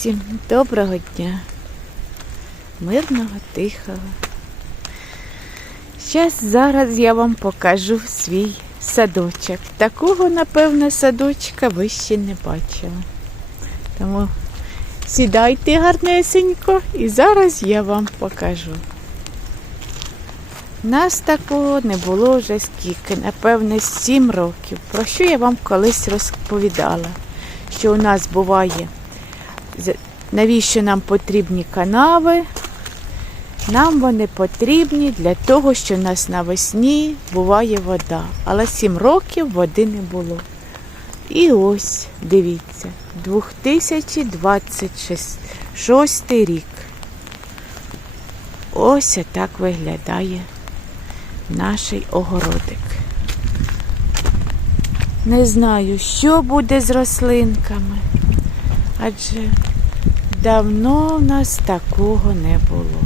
Всім доброго дня, мирного, тихого. Щас зараз я вам покажу свій садочок. Такого, напевно, садочка ви ще не бачили. Тому сідайте гарнесенько і зараз я вам покажу. Нас такого не було вже скільки, напевне, сім років. Про що я вам колись розповідала? Що у нас буває навіщо нам потрібні канави? Нам вони потрібні для того, що у нас навесні буває вода. Але сім років води не було. І ось, дивіться, 2026 рік. Ось отак виглядає наш огородик. Не знаю, що буде з рослинками, адже давно в нас такого не було.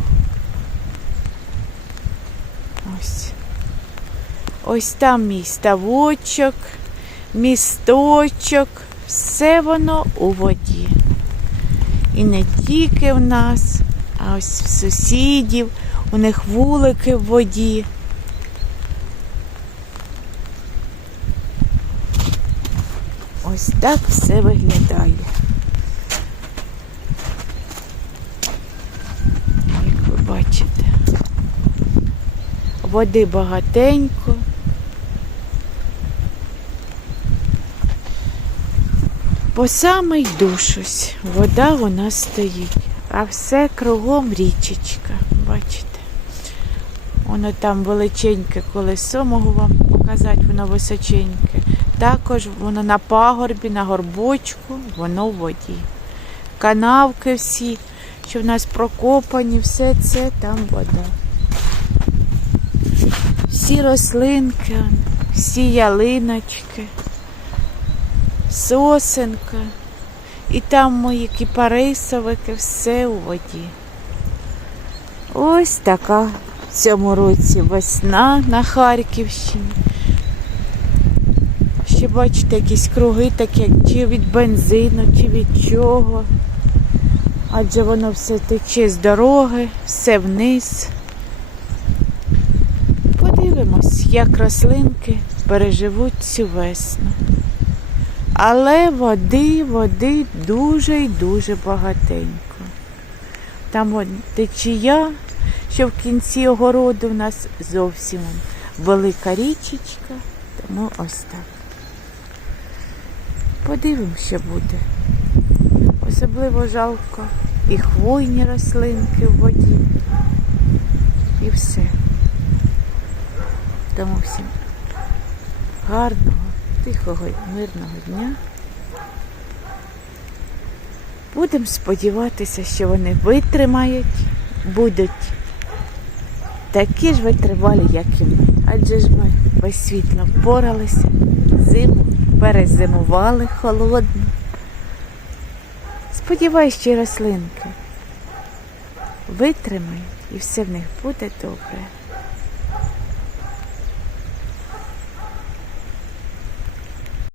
Ось. Ось там мій ставочок, місточок, все воно у воді. І не тільки в нас, а ось в сусідів, у них вулики в воді. Ось так все виглядає. Як ви бачите. Води багатенько. По самий душ ось вода у нас стоїть, а все кругом річечка, бачите. Воно там величеньке колесо, можу вам показати, воно височеньке. Також воно на пагорбі, на горбочку, воно в воді. Канавки всі, що в нас прокопані, все це там вода. Всі рослинки, всі ялиночки, сосенка. І там мої кіпарисовики, все у воді. Ось така в цьому році весна на Харківщині. Ще бачите, якісь круги такі, чи від бензину, чи від чого. Адже воно все тече з дороги, все вниз. Як рослинки переживуть цю весну. Але води, води дуже і дуже багатенько. Там от течія, що в кінці огороду в нас зовсім велика річечка, тому ось так. Подивимось, що буде. Особливо жалко і хвойні рослинки в воді. І все. Тому всім гарного, тихого, мирного дня. Будемо сподіватися, що вони витримають, будуть такі ж витривалі, як і ми. Адже ж ми без світла впоралися, зиму перезимували холодно. Сподіваюсь, що і рослинки витримають і все в них буде добре.